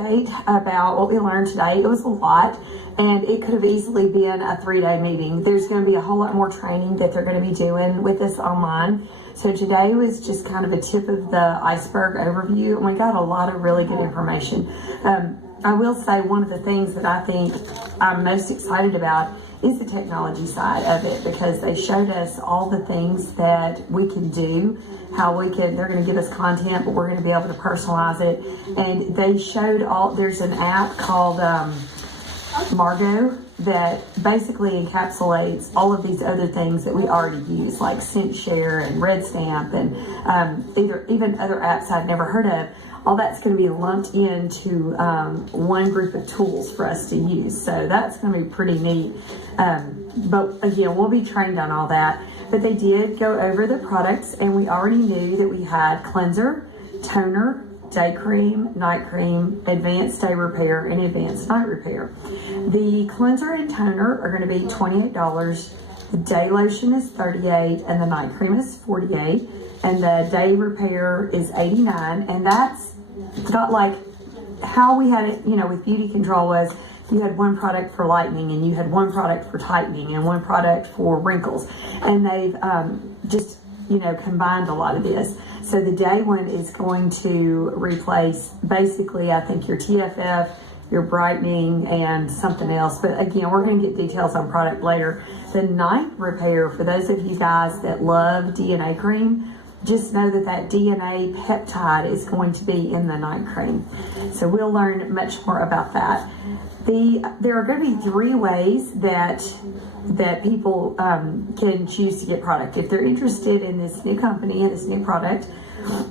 update about what we learned today. It was a lot, and it could have easily been a 3-day meeting. There's going to be a whole lot more training that they're going to be doing with us online. So today was just kind of a tip of the iceberg overview, and we got a lot of really good information. I will say one of the things that I think I'm most excited about is the technology side of it, because they showed us all the things that we can do, how we can, they're going to give us content, but we're going to be able to personalize it. And they showed there's an app called Margo that basically encapsulates all of these other things that we already use, like ScentShare and RedStamp and even other apps I'd never heard of. All that's going to be lumped into one group of tools for us to use. So that's going to be pretty neat. But again, we'll be trained on all that. But they did go over the products, and we already knew that we had cleanser, toner, day cream, night cream, advanced day repair, and advanced night repair. The cleanser and toner are going to be $28. The day lotion is $38, and the night cream is $48, and the day repair is $89. And that's got like how we had it, with beauty control was you had one product for lightening, and you had one product for tightening, and one product for wrinkles, and they've just combined a lot of this. So the day one is going to replace basically, I think, your TFF, your brightening, and something else. But again, we're going to get details on product later. The night repair, for those of you guys that love DNA cream, just know that DNA peptide is going to be in the night cream. So we'll learn much more about that. There are going to be 3 ways that people can choose to get product. If they're interested in this new company and this new product,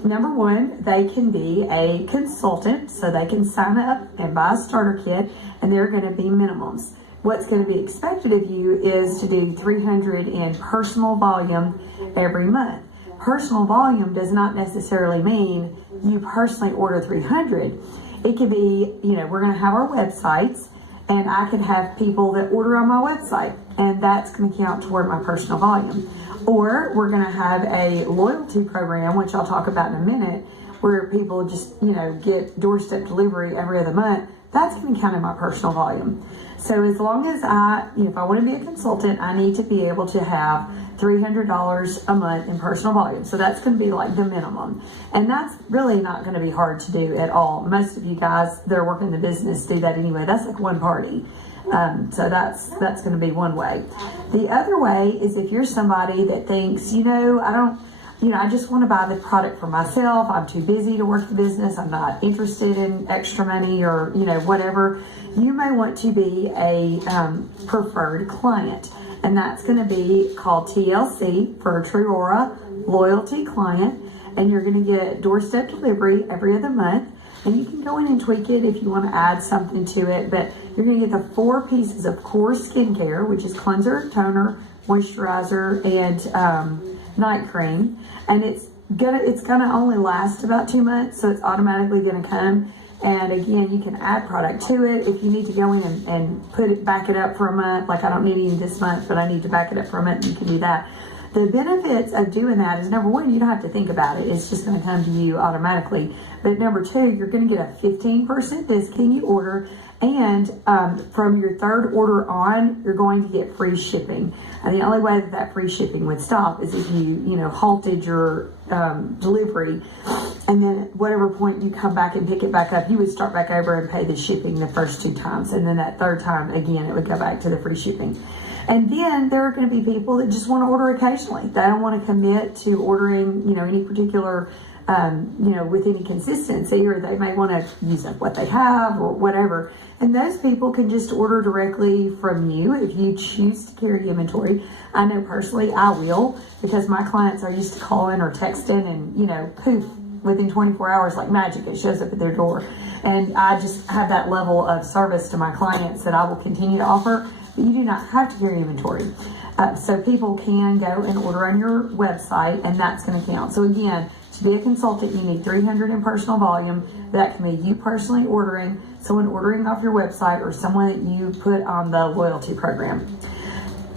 number 1, they can be a consultant, so they can sign up and buy a starter kit, and there are going to be minimums. What's going to be expected of you is to do 300 in personal volume every month. Personal volume does not necessarily mean you personally order 300. It could be, we're going to have our websites, and I could have people that order on my website, and that's going to count toward my personal volume. Or we're going to have a loyalty program, which I'll talk about in a minute, where people just, get doorstep delivery every other month. That's going to count in my personal volume. So as long as if I want to be a consultant, I need to be able to have $300 a month in personal volume. So that's going to be like the minimum. And that's really not going to be hard to do at all. Most of you guys that are working the business do that anyway. That's like one party. So that's going to be one way. The other way is if you're somebody that thinks, I just want to buy the product for myself. I'm too busy to work the business. I'm not interested in extra money or, whatever. You may want to be a preferred client. And that's going to be called TLC for TrūAura Loyalty Client. And you're going to get doorstep delivery every other month. And you can go in and tweak it if you want to add something to it. But you're going to get the 4 pieces of core skincare, which is cleanser, toner, moisturizer, and night cream. And it's gonna only last about 2 months, so it's automatically gonna come. And again, you can add product to it if you need to go in and back it up for a month. Like, I don't need any this month, but I need to back it up for a month. You can do that. The benefits of doing that is, number 1, you don't have to think about it. It's just going to come to you automatically. But number 2, you're going to get a 15% discount you order. And from your 3rd order on, you're going to get free shipping. And the only way that free shipping would stop is if you halted your delivery, and then at whatever point you come back and pick it back up, you would start back over and pay the shipping the first 2 times. And then that 3rd time, again, it would go back to the free shipping. And then there are going to be people that just want to order occasionally. They don't want to commit to ordering, any particular, with any consistency, or they may want to use up what they have or whatever. And those people can just order directly from you if you choose to carry inventory. I know personally I will, because my clients are used to calling or texting and, poof, within 24 hours, like magic, it shows up at their door. And I just have that level of service to my clients that I will continue to offer. But you do not have to carry inventory. So people can go and order on your website, and that's going to count. So again, to be a consultant, you need 300 in personal volume. That can be you personally ordering, someone ordering off your website, or someone that you put on the loyalty program.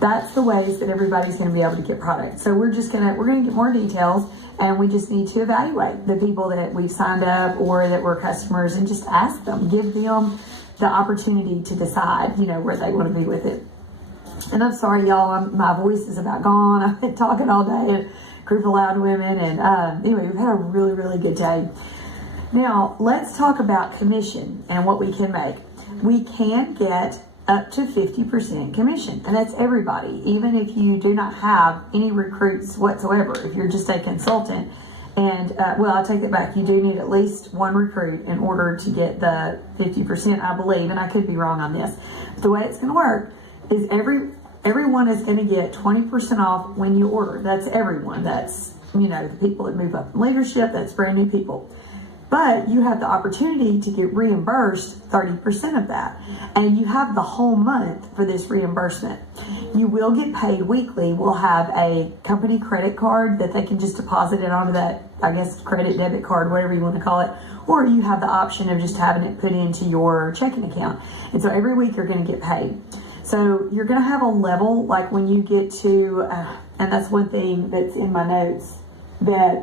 That's the ways that everybody's going to be able to get product. So we're going to get more details, And we just need to evaluate the people that we've signed up or that were customers and just ask them, give them the opportunity to decide, where they want to be with it. And I'm sorry, y'all, my voice is about gone. I've been talking all day at Group of Loud Women. And anyway, we've had a really, really good day. Now, let's talk about commission and what we can make. We can get up to 50% commission, and that's everybody, even if you do not have any recruits whatsoever. If you're just a consultant, and I'll take that back, you do need at least one recruit in order to get the 50%, I believe, and I could be wrong on this. But the way it's going to work is everyone is going to get 20% off when you order. That's everyone. That's the people that move up in leadership. That's brand new people. But you have the opportunity to get reimbursed 30% of that. And you have the whole month for this reimbursement. You will get paid weekly. We'll have a company credit card that they can just deposit it onto that, credit, debit card, whatever you want to call it. Or you have the option of just having it put into your checking account. And so every week you're going to get paid. So you're going to have a level, like when you get to, and that's one thing that's in my notes that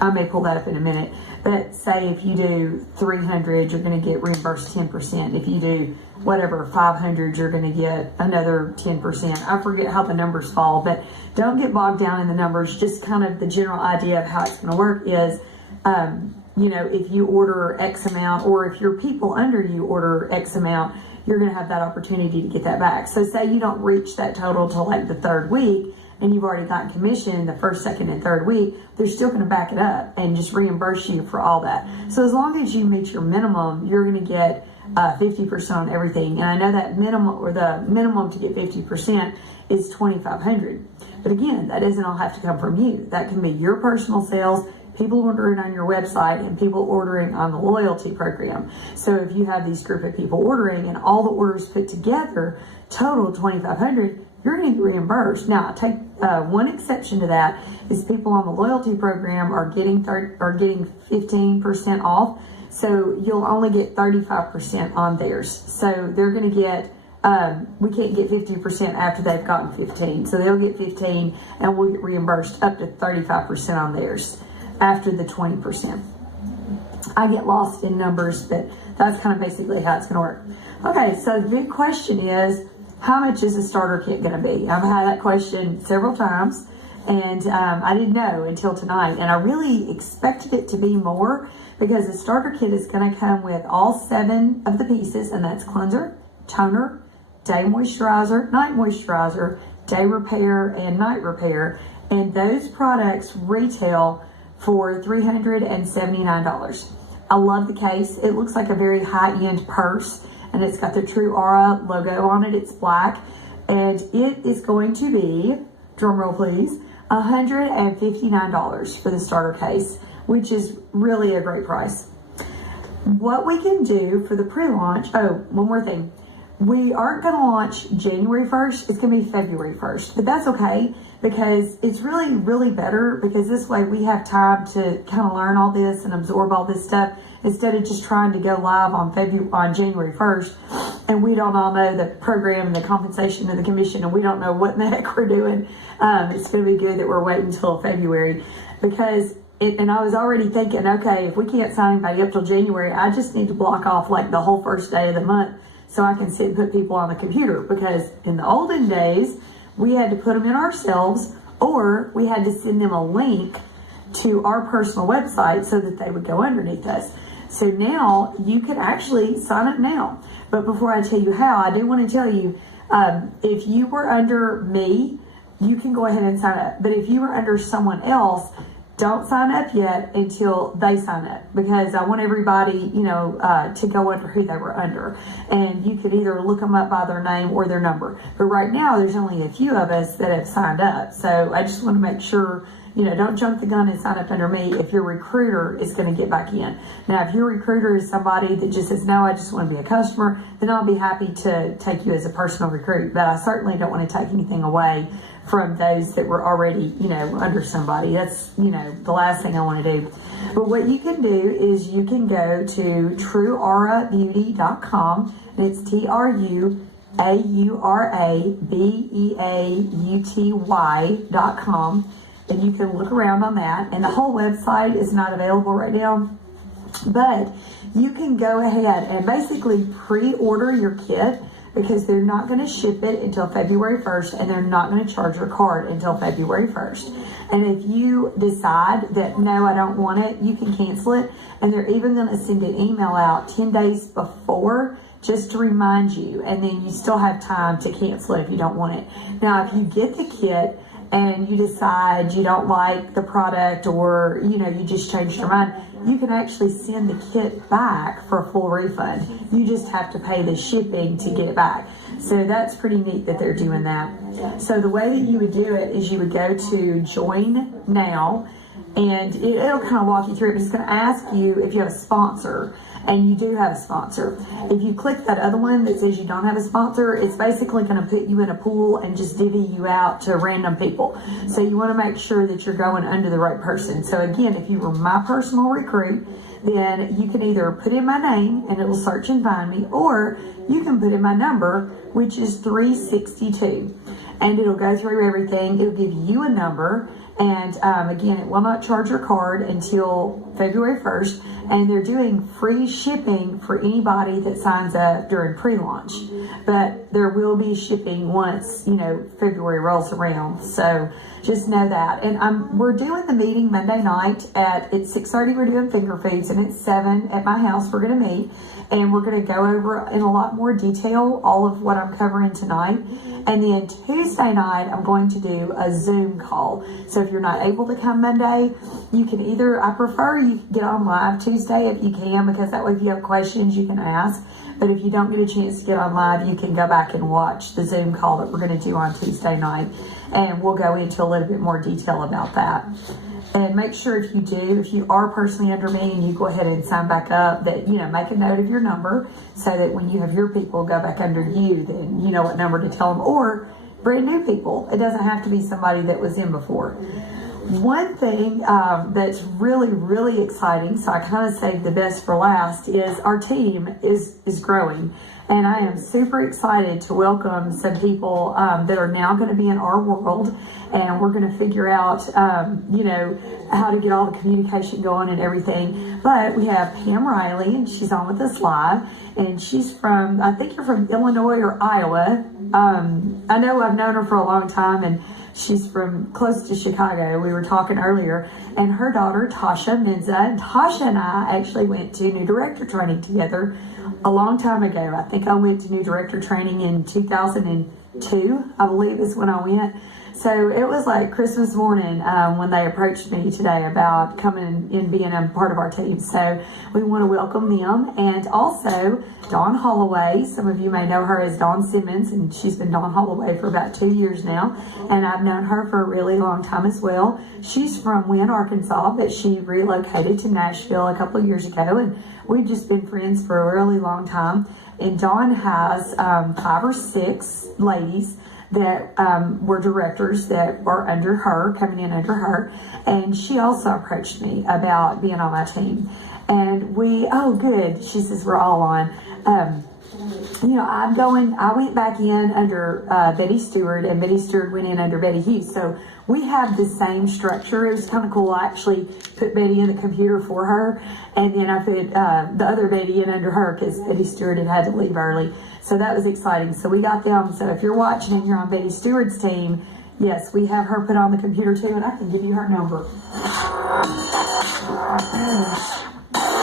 I may pull that up in a minute. But say if you do 300, you're going to get reimbursed 10%. If you do 500, you're going to get another 10%. I forget how the numbers fall, but don't get bogged down in the numbers. Just kind of the general idea of how it's going to work is, if you order X amount, or if your people under you order X amount, you're going to have that opportunity to get that back. So say you don't reach that total till like the third week, and you've already gotten commission the first, second, and third week, they're still going to back it up and just reimburse you for all that. So as long as you meet your minimum, you're going to get 50% on everything. And I know that the minimum to get 50% is $2,500. But again, that doesn't all have to come from you. That can be your personal sales, people ordering on your website, and people ordering on the loyalty program. So if you have these group of people ordering and all the orders put together total $2,500, you're going to get reimbursed. Now, take one exception to that is people on the loyalty program are getting 15% off. So you'll only get 35% on theirs. So they're going to get, we can't get 50% after they've gotten 15. So they'll get 15 and we'll get reimbursed up to 35% on theirs after the 20%. I get lost in numbers, but that's kind of basically how it's going to work. Okay, so the big question is, how much is a starter kit going to be? I've had that question several times, and I didn't know until tonight. And I really expected it to be more because the starter kit is going to come with all 7 of the pieces, and that's cleanser, toner, day moisturizer, night moisturizer, day repair, and night repair. And those products retail for $379. I love the case. It looks like a very high-end purse, and it's got the TrūAura logo on it. It's black, and it is going to be, drum roll please, $159 for the starter case, which is really a great price. What we can do for the pre-launch, one more thing. We aren't going to launch January 1st. It's going to be February 1st, but that's okay because it's really, really better because this way we have time to kind of learn all this and absorb all this stuff instead of just trying to go live on January 1st and we don't all know the program and the compensation and the commission and we don't know what in the heck we're doing. It's going to be good that we're waiting until February because and I was already thinking, okay, if we can't sign anybody up till January, I just need to block off like the whole first day of the month so I can sit and put people on the computer, because in the olden days, we had to put them in ourselves or we had to send them a link to our personal website so that they would go underneath us. So now you can actually sign up now. But before I tell you how, I do want to tell you, if you were under me, you can go ahead and sign up. But if you were under someone else, don't sign up yet until they sign up, because I want everybody, to go under who they were under. And you could either look them up by their name or their number. But right now, there's only a few of us that have signed up. So I just want to make sure, don't jump the gun and sign up under me if your recruiter is going to get back in. Now, if your recruiter is somebody that just says, no, I just want to be a customer, then I'll be happy to take you as a personal recruit. But I certainly don't want to take anything away from those that were already, under somebody. That's, the last thing I want to do. But what you can do is you can go to TrūAuraBeauty.com, and it's TrūAuraBeauty.com, and you can look around on that. And the whole website is not available right now, but you can go ahead and basically pre-order your kit, because they're not going to ship it until February 1st, and they're not going to charge your card until February 1st. And if you decide that, no, I don't want it, you can cancel it. And they're even going to send an email out 10 days before just to remind you. And then you still have time to cancel it if you don't want it. Now, if you get the kit and you decide you don't like the product, or, you know, you just changed your mind, you can actually send the kit back for a full refund. You just have to pay the shipping to get it back. So that's pretty neat that they're doing that. So the way that you would do it is you would go to Join Now, and it'll kind of walk you through it. It's going to ask you if you have a sponsor, and you do have a sponsor. If you click that other one that says you don't have a sponsor, it's basically going to put you in a pool and just divvy you out to random people. So you want to make sure that you're going under the right person. So again, if you were my personal recruit, then you can either put in my name and it will search and find me, or you can put in my number, which is 362, and it'll go through everything. It'll give you a number. And again, it will not charge your card until February 1st, and they're doing free shipping for anybody that signs up during pre-launch. But there will be shipping once, you know, February rolls around. So just know that. And we're doing the meeting Monday night at 6:30. We're doing finger foods, and at 7 at my house we're going to meet. And we're going to go over in a lot more detail all of what I'm covering tonight. And then Tuesday night, I'm going to do a Zoom call. So if you're not able to come Monday, you can either, I prefer you get on live Tuesday if you can, because that way if you have questions, you can ask. But if you don't get a chance to get on live, you can go back and watch the Zoom call that we're going to do on Tuesday night. And we'll go into a little bit more detail about that. And make sure if you are personally under me and you go ahead and sign back up, that, you know, make a note of your number so that when you have your people go back under you, then you know what number to tell them. Or brand new people. It doesn't have to be somebody that was in before. One thing that's really, really exciting, so I kind of saved the best for last, is our team is growing. And I am super excited to welcome some people that are now going to be in our world, and we're going to figure out, you know, how to get all the communication going and everything. But we have Pam Riley, and she's on with us live, and she's from, I think you're from Illinois or Iowa. I know I've known her for a long time, and she's from close to Chicago. We were talking earlier, and her daughter, Tasha Menza, and Tasha and I actually went to new director training together a long time ago. I think I went to new director training in 2002, I believe is when I went. So it was like Christmas morning when they approached me today about coming and being a part of our team. So we want to welcome them. And also Dawn Holloway. Some of you may know her as Dawn Simmons, and she's been Dawn Holloway for about 2 years now. And I've known her for a really long time as well. She's from Wynne, Arkansas, but she relocated to Nashville a couple of years ago. And we've just been friends for a really long time. And Dawn has 5 or 6 ladies that were directors that are under her, coming in under her. And she also approached me about being on my team. And oh good, she says we're all on. You know, I went back in under Betty Stewart, and Betty Stewart went in under Betty Hughes. So we have the same structure. It was kind of cool. I actually put Betty in the computer for her, and then I put the other Betty in under her because Betty Stewart had to leave early. So that was exciting. So we got them. So if you're watching and you're on Betty Stewart's team, yes, we have her put on the computer too, and I can give you her number.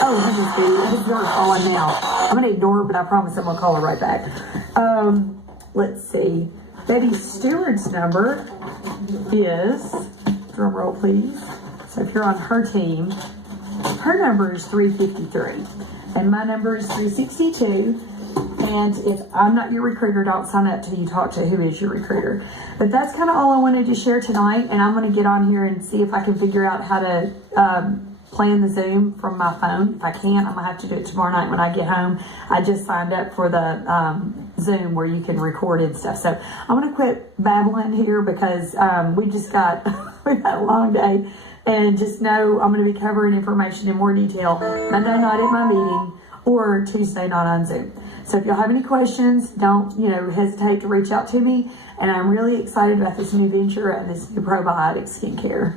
Oh, goodness, Betty, this is her calling now. I'm going to ignore her, but I promise I'm going to call her right back. Let's see. Betty Stewart's number is, drum roll please. So if you're on her team, her number is 353, and my number is 362. And if I'm not your recruiter, don't sign up till you talk to who is your recruiter. But that's kind of all I wanted to share tonight. And I'm going to get on here and see if I can figure out how to plan the Zoom from my phone. If I can't, I'm going to have to do it tomorrow night when I get home. I just signed up for the Zoom where you can record and stuff. So I'm going to quit babbling here because we've had a long day. And just know I'm going to be covering information in more detail Monday night at my meeting, or Tuesday night on Zoom. So if y'all have any questions, don't, hesitate to reach out to me. And I'm really excited about this new venture and this new probiotic skincare.